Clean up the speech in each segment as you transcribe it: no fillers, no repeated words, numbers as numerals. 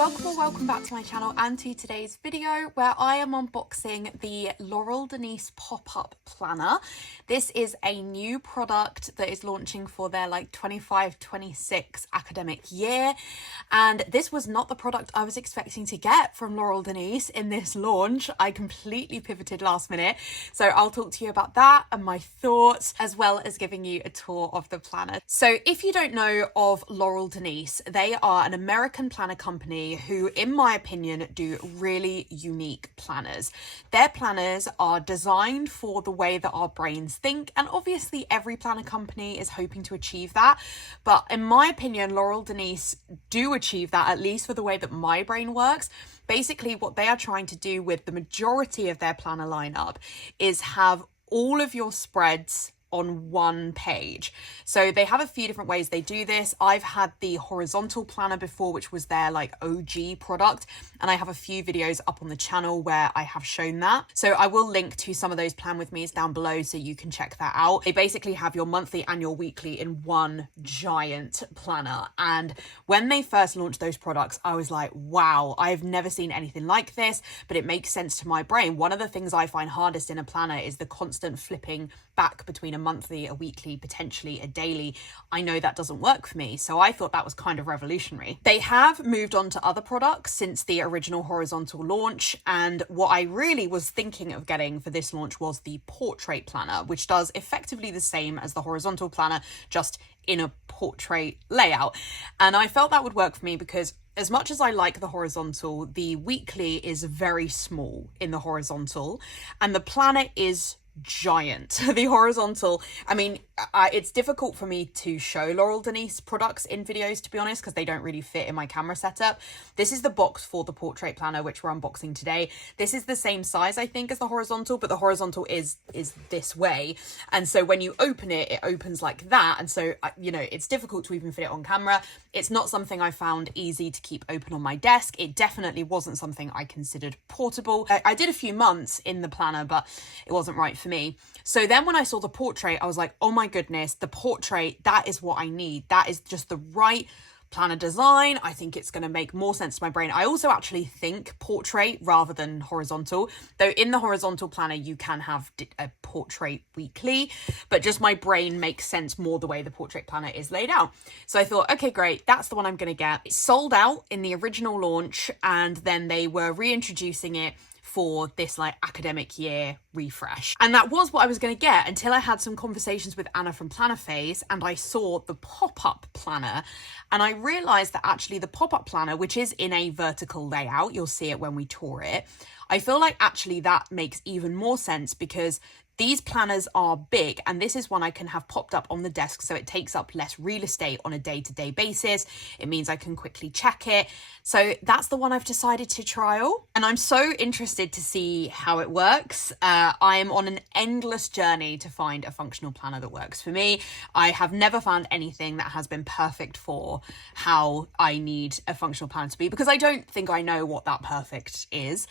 welcome or welcome back to my channel and to today's video where I am unboxing the Laurel Denise pop-up planner. This is a new product that is launching for their 25-26 academic year, and this was not the product I was expecting to get from Laurel Denise in this launch. I completely pivoted last minute, so I'll talk to you about that and my thoughts, as well as giving you a tour of the planner. So if you don't know of Laurel Denise, they are an American planner company who, in my opinion, do really unique planners. Their planners are designed for the way that our brains think, and obviously every planner company is hoping to achieve that. But in my opinion, Laurel Denise do achieve that, at least for the way that my brain works. Basically, what they are trying to do with the majority of their planner lineup is have all of your spreads on one page. So they have a few different ways they do this. I've had the horizontal planner before, which was their OG product, and I have a few videos up on the channel where I have shown that. So I will link to some of those plan with me's down below so you can check that out. They basically have your monthly and your weekly in one giant planner. And when they first launched those products, I was like, wow, I've never seen anything like this, but it makes sense to my brain. One of the things I find hardest in a planner is the constant flipping back between a monthly, a weekly, potentially a daily. I know that doesn't work for me, so I thought that was kind of revolutionary. They have moved on to other products since the original horizontal launch, and what I really was thinking of getting for this launch was the portrait planner, which does effectively the same as the horizontal planner, just in a portrait layout. And I felt that would work for me because as much as I like the horizontal, the weekly is very small in the horizontal and the planner is giant. The horizontal, I mean, it's difficult for me to show Laurel Denise products in videos, to be honest, because they don't really fit in my camera setup. This is the box for the portrait planner, which we're unboxing today. This is the same size, I think, as the horizontal, but the horizontal is this way. And so when you open it, it opens like that. And so, it's difficult to even fit it on camera. It's not something I found easy to keep open on my desk. It definitely wasn't something I considered portable. I did a few months in the planner, but it wasn't right for me. So then when I saw the portrait, I was like, oh my goodness, the portrait, that is what I need. That is just the right planner design. I think it's going to make more sense to my brain. I also actually think portrait rather than horizontal, though in the horizontal planner you can have a portrait weekly, but just my brain makes sense more the way the portrait planner is laid out. So I thought, okay, great, that's the one I'm going to get. It sold out in the original launch, and then they were reintroducing it for this academic year refresh. And that was what I was going to get until I had some conversations with Anna from Planner Phase and I saw the pop-up planner, and I realized that actually the pop-up planner, which is in a vertical layout, you'll see it when we tour it, I feel like actually that makes even more sense because these planners are big, and this is one I can have popped up on the desk so it takes up less real estate on a day-to-day basis. It means I can quickly check it. So that's the one I've decided to trial, and I'm so interested to see how it works. I am on an endless journey to find a functional planner that works for me. I have never found anything that has been perfect for how I need a functional planner to be, because I don't think I know what that perfect is,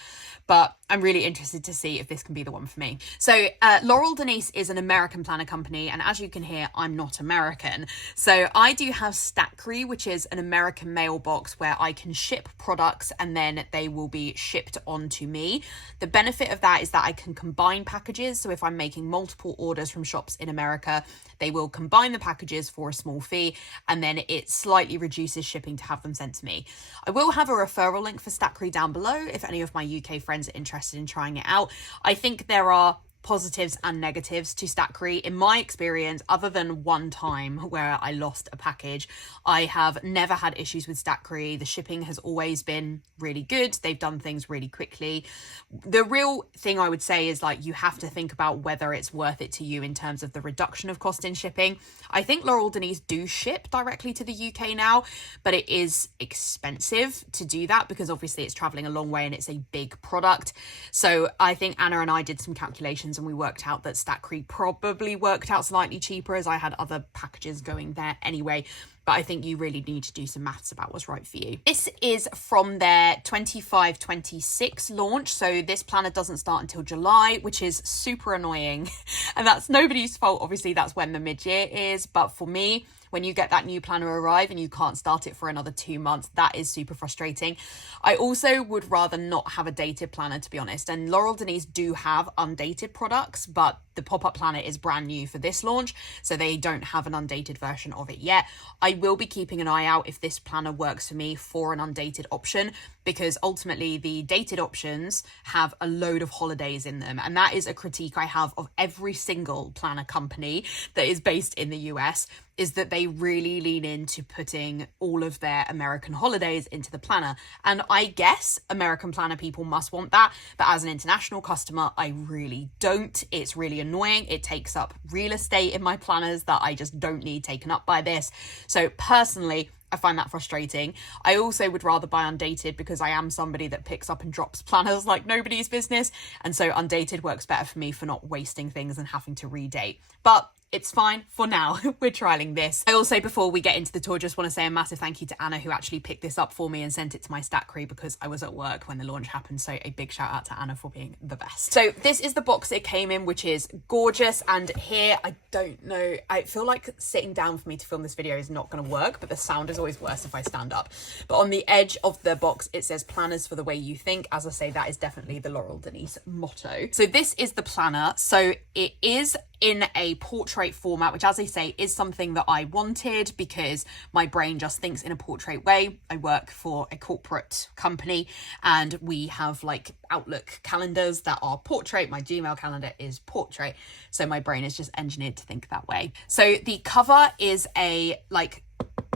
but I'm really interested to see if this can be the one for me. So Laurel Denise is an American planner company, and as you can hear, I'm not American. So I do have Stackry, which is an American mailbox where I can ship products and then they will be shipped on to me. The benefit of that is that I can combine packages. So if I'm making multiple orders from shops in America, they will combine the packages for a small fee, and then it slightly reduces shipping to have them sent to me. I will have a referral link for Stackry down below if any of my UK friends are interested in trying it out. I think there are positives and negatives to Stackry. In my experience, other than one time where I lost a package, I have never had issues with Stackry. The shipping has always been really good. They've done things really quickly. The real thing I would say is you have to think about whether it's worth it to you in terms of the reduction of cost in shipping. I think Laurel Denise do ship directly to the UK now, but it is expensive to do that because obviously it's traveling a long way and it's a big product. So I think Anna and I did some calculations and we worked out that Stackry probably worked out slightly cheaper, as I had other packages going there anyway. But I think you really need to do some maths about what's right for you. This is from their 25-26 launch. So this planner doesn't start until July, which is super annoying. And that's nobody's fault. Obviously, that's when the mid-year is. But for me, when you get that new planner arrive and you can't start it for another 2 months. That is super frustrating. I also would rather not have a dated planner, to be honest. And Laurel Denise do have undated products, but the pop-up planner is brand new for this launch, so they don't have an undated version of it yet. I will be keeping an eye out if this planner works for me for an undated option, because ultimately the dated options have a load of holidays in them. And that is a critique I have of every single planner company that is based in the US, is that they really lean into putting all of their American holidays into the planner. And I guess American planner people must want that, but as an international customer, I really don't. It's really annoying. It takes up real estate in my planners that I just don't need taken up by this. So personally, I find that frustrating. I also would rather buy undated because I am somebody that picks up and drops planners like nobody's business. And so undated works better for me for not wasting things and having to redate. But it's fine for now. We're trialing this. I also, before we get into the tour, just want to say a massive thank you to Anna, who actually picked this up for me and sent it to my stat crew because I was at work when the launch happened. So a big shout out to Anna for being the best. So this is the box it came in, which is gorgeous. And here, I don't know, I feel like sitting down for me to film this video is not going to work, but the sound is always worse if I stand up. But on the edge of the box, it says planners for the way you think. As I say, that is definitely the Laurel Denise motto. So this is the planner. So it is in a portrait format, which, as I say, is something that I wanted because my brain just thinks in a portrait way. I work for a corporate company and we have like Outlook calendars that are portrait. My Gmail calendar is portrait. So my brain is just engineered to think that way. So the cover is a like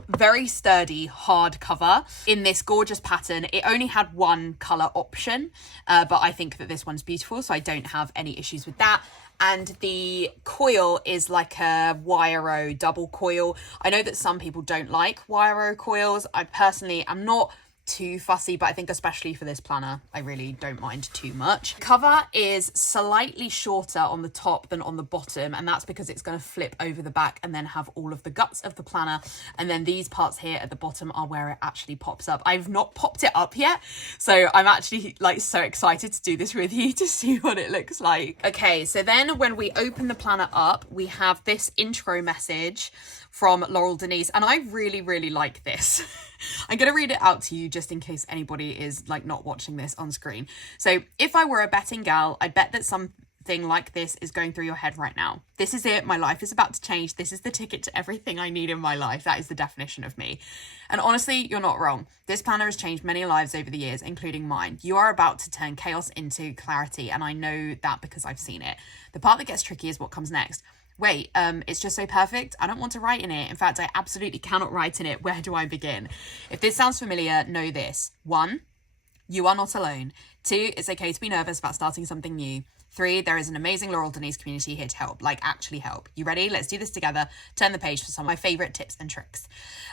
very sturdy hard cover in this gorgeous pattern. It only had one color option, but I think that this one's beautiful, so I don't have any issues with that. And the coil is like a wire-o double coil. I know that some people don't like wire-o coils. I personally am not too fussy, but I think especially for this planner, I really don't mind too much. Cover is slightly shorter on the top than on the bottom, and that's because it's going to flip over the back and then have all of the guts of the planner. And then these parts here at the bottom are where it actually pops up. I've not popped it up yet, so I'm actually like so excited to do this with you to see what it looks like. Okay, so then when we open the planner up, we have this intro message from Laurel Denise, and I really, really like this. I'm going to read it out to you just in case anybody is like not watching this on screen. So, if I were a betting gal, I'd bet that something like this is going through your head right now. This is it. My life is about to change. This is the ticket to everything I need in my life. That is the definition of me. And honestly, you're not wrong. This planner has changed many lives over the years, including mine. You are about to turn chaos into clarity, and I know that because I've seen it. The part that gets tricky is what comes next. Wait, it's just so perfect. I don't want to write in it. In fact, I absolutely cannot write in it. Where do I begin? If this sounds familiar, know this. 1, you are not alone. 2, it's okay to be nervous about starting something new. 3, there is an amazing Laurel Denise community here to help, like actually help. You ready? Let's do this together. Turn the page for some of my favorite tips and tricks.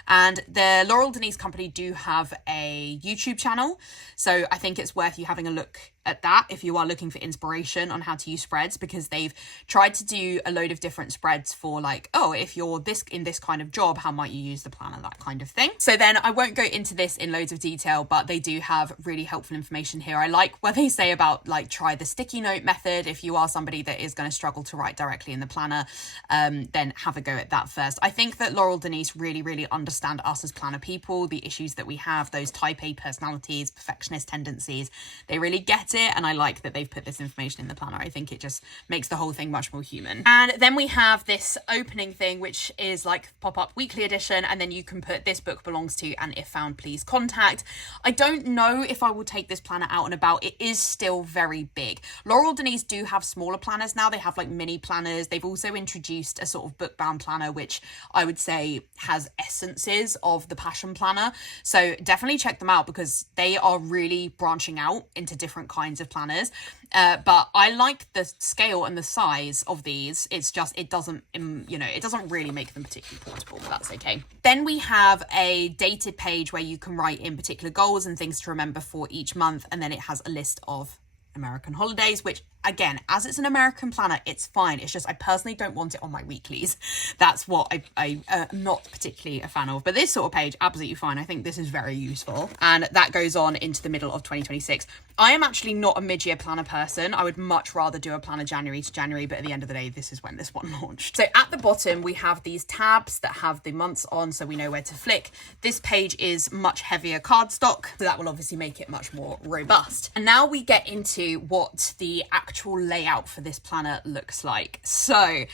And the Laurel Denise company do have a YouTube channel, so I think it's worth you having a look at that if you are looking for inspiration on how to use spreads, because they've tried to do a load of different spreads for like, oh, if you're in this kind of job, how might you use the planner, that kind of thing. So then I won't go into this in loads of detail, but they do have really helpful information here. I like what they say about like try the sticky note method. If you are somebody that is going to struggle to write directly in the planner, then have a go at that first. I think that Laurel Denise really, really understand us as planner people, the issues that we have, those type A personalities, perfectionist tendencies. They really get it, and I like that they've put this information in the planner. I think it just makes the whole thing much more human. And then we have this opening thing, which is like pop-up weekly edition, and then you can put this book belongs to and if found please contact. I don't know if I will take this planner out and about. It is still very big. Laurel Denise do have smaller planners now. They have like mini planners. They've also introduced a sort of book bound planner, which I would say has essences of the passion planner. So definitely check them out because they are really branching out into different kinds of planners. But I like the scale and the size of these. It's just, it doesn't, it doesn't really make them particularly portable, but that's okay. Then we have a dated page where you can write in particular goals and things to remember for each month. And then it has a list of American holidays, which again, as it's an American planner, it's fine. It's just I personally don't want it on my weeklies. That's what I'm not particularly a fan of. But this sort of page, absolutely fine. I think this is very useful. And that goes on into the middle of 2026. I am actually not a mid-year planner person. I would much rather do a planner January to January, but at the end of the day, this is when this one launched. So at the bottom, we have these tabs that have the months on, so we know where to flick. This page is much heavier cardstock, so that will obviously make it much more robust. And now we get into what the actual layout for this planner looks like. So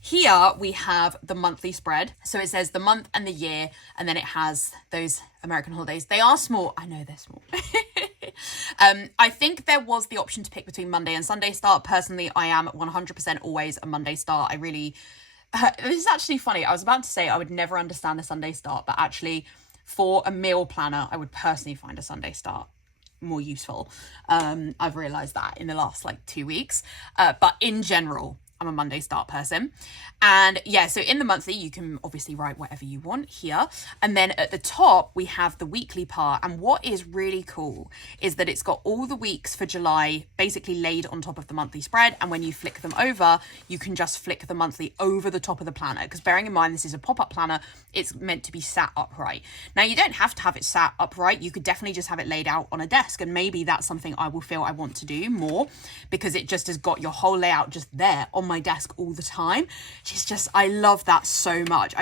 here we have the monthly spread. So it says the month and the year, and then it has those American holidays. They are small. I know they're small. I think there was the option to pick between Monday and Sunday start. Personally, I am 100% always a Monday start. I really, this is actually funny. I was about to say I would never understand a Sunday start, but actually for a meal planner, I would personally find a Sunday start more useful. I've realized that in the last like 2 weeks, but in general, I'm a Monday start person. And yeah, so in the monthly, you can obviously write whatever you want here. And then at the top, we have the weekly part. And what is really cool is that it's got all the weeks for July basically laid on top of the monthly spread. And when you flick them over, you can just flick the monthly over the top of the planner. Because bearing in mind, this is a pop-up planner, it's meant to be sat upright. Now, you don't have to have it sat upright. You could definitely just have it laid out on a desk. And maybe that's something I will feel I want to do more, because it just has got your whole layout just there on my desk all the time. It's just, I love that so much.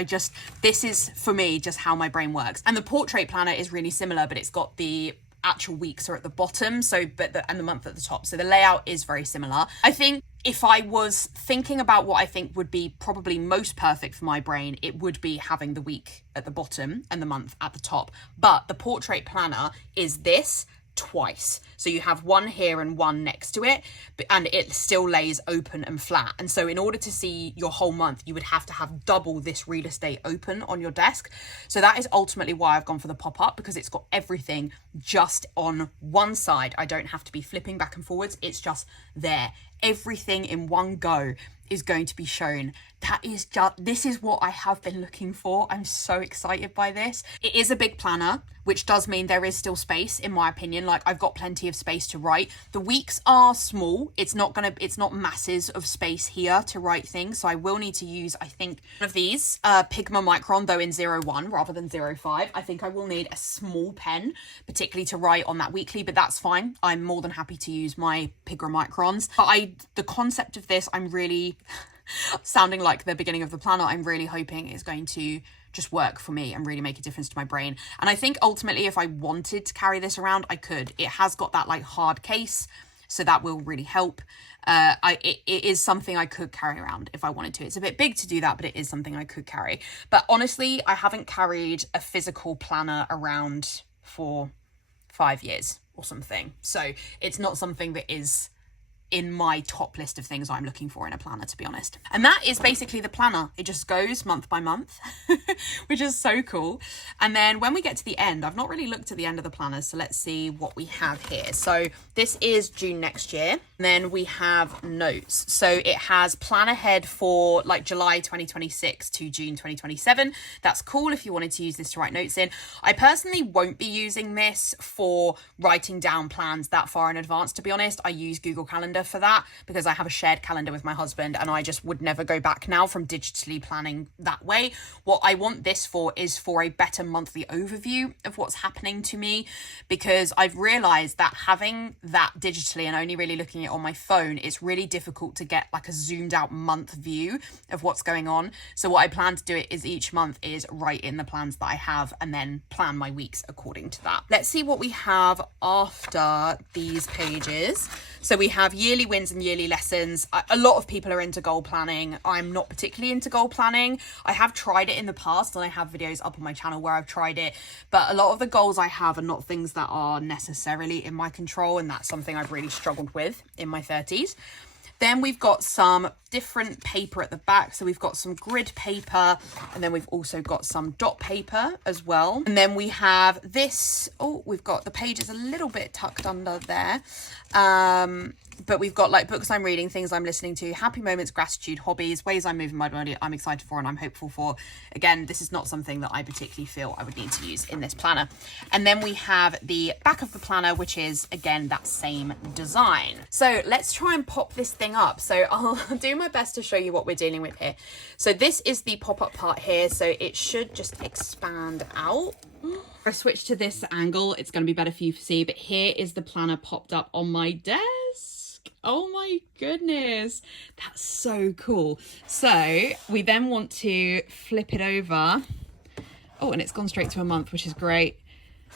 This is for me just how my brain works. And the portrait planner is really similar, but it's got the actual weeks are at the bottom, so and the month at the top. So the layout is very similar. I think if I was thinking about what I think would be probably most perfect for my brain, it would be having the week at the bottom and the month at the top. But the portrait planner is this twice, so you have one here and one next to it, and it still lays open and flat. And so in order to see your whole month, you would have to have double this real estate open on your desk. So that is ultimately why I've gone for the pop-up, because it's got everything just on one side. I don't have to be flipping back and forwards. It's just there. Everything in one go is going to be shown. This is what I have been looking for. I'm so excited by this. It is a big planner, which does mean there is still space, in my opinion. Like, I've got plenty of space to write. The weeks are small. It's not masses of space here to write things. So I will need to use, I think, one of these, Pigma Micron, though in 01 rather than 05. I think I will need a small pen, particularly to write on that weekly, but that's fine. I'm more than happy to use my Pigma Microns. But the concept of this, I'm really sounding like the beginning of the planner, I'm really hoping is going to just work for me and really make a difference to my brain. And I think ultimately, if I wanted to carry this around, I could. It has got that like hard case, so that will really help. It is something I could carry around if I wanted to. It's a bit big to do that, but it is something I could carry. But honestly, I haven't carried a physical planner around for 5 years or something. So it's not something that is in my top list of things I'm looking for in a planner, to be honest. And that is basically the planner. It just goes month by month, which is so cool. And then when we get to the end, I've not really looked at the end of the planner, so let's see what we have here. So this is June next year. And then we have notes. So it has plan ahead for like July 2026 to June 2027. That's cool if you wanted to use this to write notes in. I personally won't be using this for writing down plans that far in advance, to be honest. I use Google Calendar for that because I have a shared calendar with my husband, and I just would never go back now from digitally planning that way. What I want this for is for a better monthly overview of what's happening to me, because I've realized that having that digitally and only really looking at it on my phone, it's really difficult to get like a zoomed out month view of what's going on. So what I plan to do is each month is write in the plans that I have and then plan my weeks according to that. Let's see what we have after these pages. So we have yearly wins and yearly lessons. A lot of people are into goal planning. I'm not particularly into goal planning. I have tried it in the past, and I have videos up on my channel where I've tried it, but a lot of the goals I have are not things that are necessarily in my control, and that's something I've really struggled with in my 30s. Then we've got some different paper at the back. So we've got some grid paper, and then we've also got some dot paper as well. And then we have this, oh, we've got the pages a little bit tucked under there. But we've got like books I'm reading, things I'm listening to, happy moments, gratitude, hobbies, ways I'm moving my body, I'm excited for and I'm hopeful for. Again, this is not something that I particularly feel I would need to use in this planner. And then we have the back of the planner, which is again that same design. So let's try and pop this thing up. So I'll do my best to show you what we're dealing with here. So this is the pop-up part here, so it should just expand out. If I switch to this angle, it's going to be better for you to see, but here is the planner popped up on my desk. Oh my goodness, that's so cool. So we then want to flip it over. Oh, and it's gone straight to a month, which is great.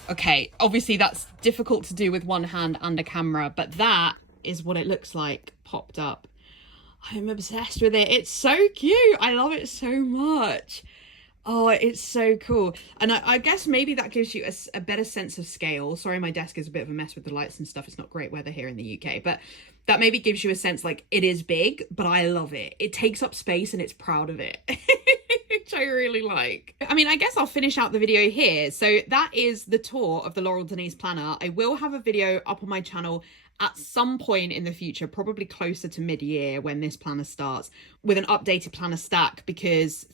Okay, obviously that's difficult to do with one hand and a camera, but that is what it looks like popped up. I'm obsessed with it. It's so cute. I love it so much. Oh, it's so cool. And I guess maybe that gives you a better sense of scale. Sorry, my desk is a bit of a mess with the lights and stuff. It's not great weather here in the UK, but that maybe gives you a sense like it is big, but I love it. It takes up space and it's proud of it, which I really like. I mean, I guess I'll finish out the video here. So that is the tour of the Laurel Denise planner. I will have a video up on my channel at some point in the future, probably closer to mid-year when this planner starts, with an updated planner stack, because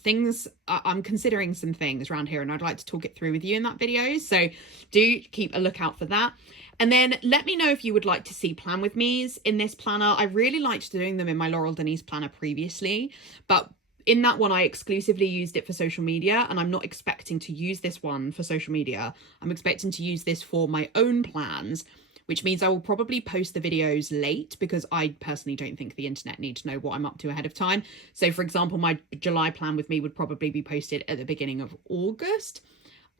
I'm considering some things around here and I'd like to talk it through with you in that video. So do keep a lookout for that. And then let me know if you would like to see plan with me's in this planner. I really liked doing them in my Laurel Denise planner previously, but in that one, I exclusively used it for social media, and I'm not expecting to use this one for social media. I'm expecting to use this for my own plans, which means I will probably post the videos late because I personally don't think the internet needs to know what I'm up to ahead of time. So for example, my July plan with me would probably be posted at the beginning of August.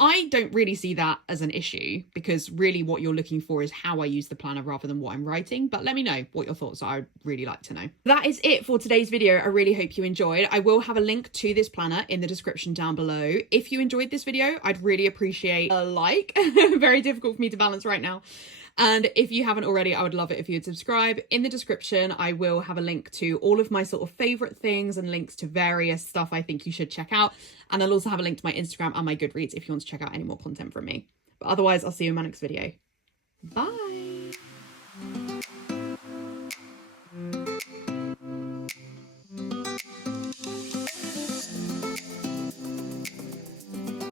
I don't really see that as an issue because really what you're looking for is how I use the planner rather than what I'm writing. But let me know what your thoughts are. I'd really like to know. That is it for today's video. I really hope you enjoyed. I will have a link to this planner in the description down below. If you enjoyed this video, I'd really appreciate a like. Very difficult for me to balance right now. And if you haven't already, I would love it if you would subscribe. In the description, I will have a link to all of my sort of favorite things and links to various stuff I think you should check out. And I'll also have a link to my Instagram and my Goodreads if you want to check out any more content from me. But otherwise, I'll see you in my next video. Bye.